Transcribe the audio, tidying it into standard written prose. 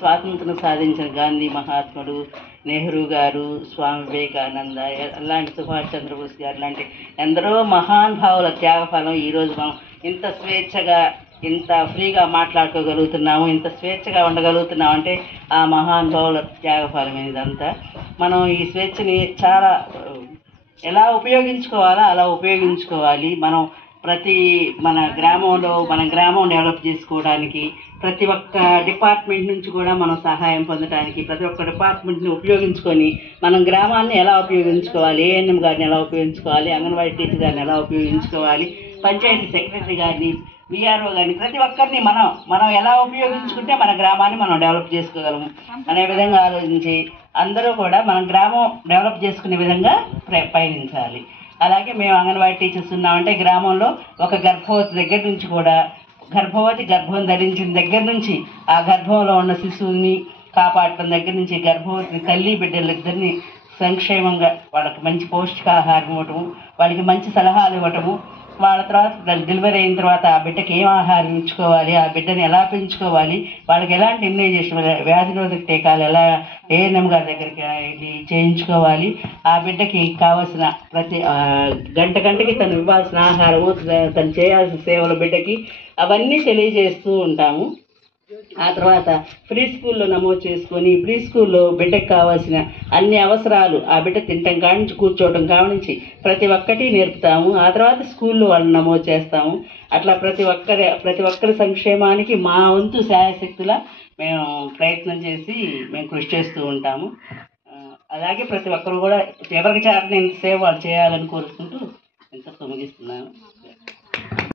స్వాతంత్రం సాధించిన గాంధీ మహాత్ముడు, నెహ్రూ గారు, స్వామి వివేకానంద, అలాంటి సుభాష్ చంద్రబోస్ గారు లాంటి ఎందరో మహానుభావుల త్యాగఫలం ఈరోజు మనం ఇంత స్వేచ్ఛగా ఇంత ఫ్రీగా మాట్లాడుకోగలుగుతున్నాము, ఇంత స్వేచ్ఛగా ఉండగలుగుతున్నాం అంటే ఆ మహానుభావుల త్యాగఫలం ఇదంతా. మనం ఈ స్వేచ్ఛని చాలా ఎలా ఉపయోగించుకోవాలో అలా ఉపయోగించుకోవాలి. మనం మన గ్రామం డెవలప్ చేసుకోవడానికి ప్రతి ఒక్క డిపార్ట్మెంట్ నుంచి కూడా మనం సహాయం పొందడానికి ప్రతి ఒక్క డిపార్ట్మెంట్ని ఉపయోగించుకొని మనం గ్రామాన్ని ఎలా ఉపయోగించుకోవాలి, ఏఎన్ఎం గారిని ఎలా ఉపయోగించుకోవాలి, అంగన్వాడీ టీచర్ గారిని ఎలా ఉపయోగించుకోవాలి, పంచాయతీ సెక్రటరీ గారిని, విఆర్ఓ గారిని, ప్రతి ఒక్కరిని మనం ఎలా ఉపయోగించుకుంటే మన గ్రామాన్ని మనం డెవలప్ చేసుకోగలము అనే విధంగా ఆలోచించి అందరూ కూడా మన గ్రామం డెవలప్ చేసుకునే విధంగా పయనించాలి. అలాగే మేము అంగన్వాడీ టీచర్స్ ఉన్నామంటే గ్రామంలో ఒక గర్భవతి దగ్గర నుంచి కూడా గర్భం ధరించిన దగ్గర నుంచి ఆ గర్భంలో ఉన్న శిశువుని కాపాడటం దగ్గర నుంచి గర్భవతిని తల్లి బిడ్డలిద్దరిని సంక్షేమంగా వాళ్ళకి మంచి పౌష్టికాహారం ఇవ్వటము, వాళ్ళకి మంచి సలహాలు ఇవ్వటము, వాళ్ళ తర్వాత డెలివరీ అయిన తర్వాత ఆ బిడ్డకి ఏం ఆహారం ఇచ్చుకోవాలి, ఆ బిడ్డని ఎలా పెంచుకోవాలి, వాళ్ళకి ఎలాంటి ఇమ్యునైజేషన్ వ్యాధి నిరోధక టీకాలు ఎలా ఏఎన్ఎం గారి దగ్గరికి వెళ్ళి చేయించుకోవాలి, ఆ బిడ్డకి కావాల్సిన ప్రతి గంటకి తను ఇవ్వాల్సిన ఆహారము, తను చేయాల్సిన సేవలు బిడ్డకి అవన్నీ తెలియజేస్తూ ఉంటాము. ఆ తర్వాత ప్రీ స్కూల్లో నమోదు చేసుకొని ప్రీ స్కూల్లో బిడ్డకు కావాల్సిన అన్ని అవసరాలు ఆ బిడ్డ తినటం కాడి నుంచి కూర్చోవటం కాడి నుంచి ప్రతి ఒక్కటి నేర్పుతాము. ఆ తర్వాత స్కూల్లో వాళ్ళని నమోదు చేస్తాము. అట్లా ప్రతి ఒక్కరి సంక్షేమానికి మా వంతు శాయశక్తులా మేము ప్రయత్నం చేసి మేము కృషి చేస్తూ ఉంటాము. అలాగే ప్రతి ఒక్కరు కూడా ఎవరికి చేతనైన సేవ వాళ్ళు చేయాలని కోరుకుంటూ ఇంతతో ముగిస్తున్నాను.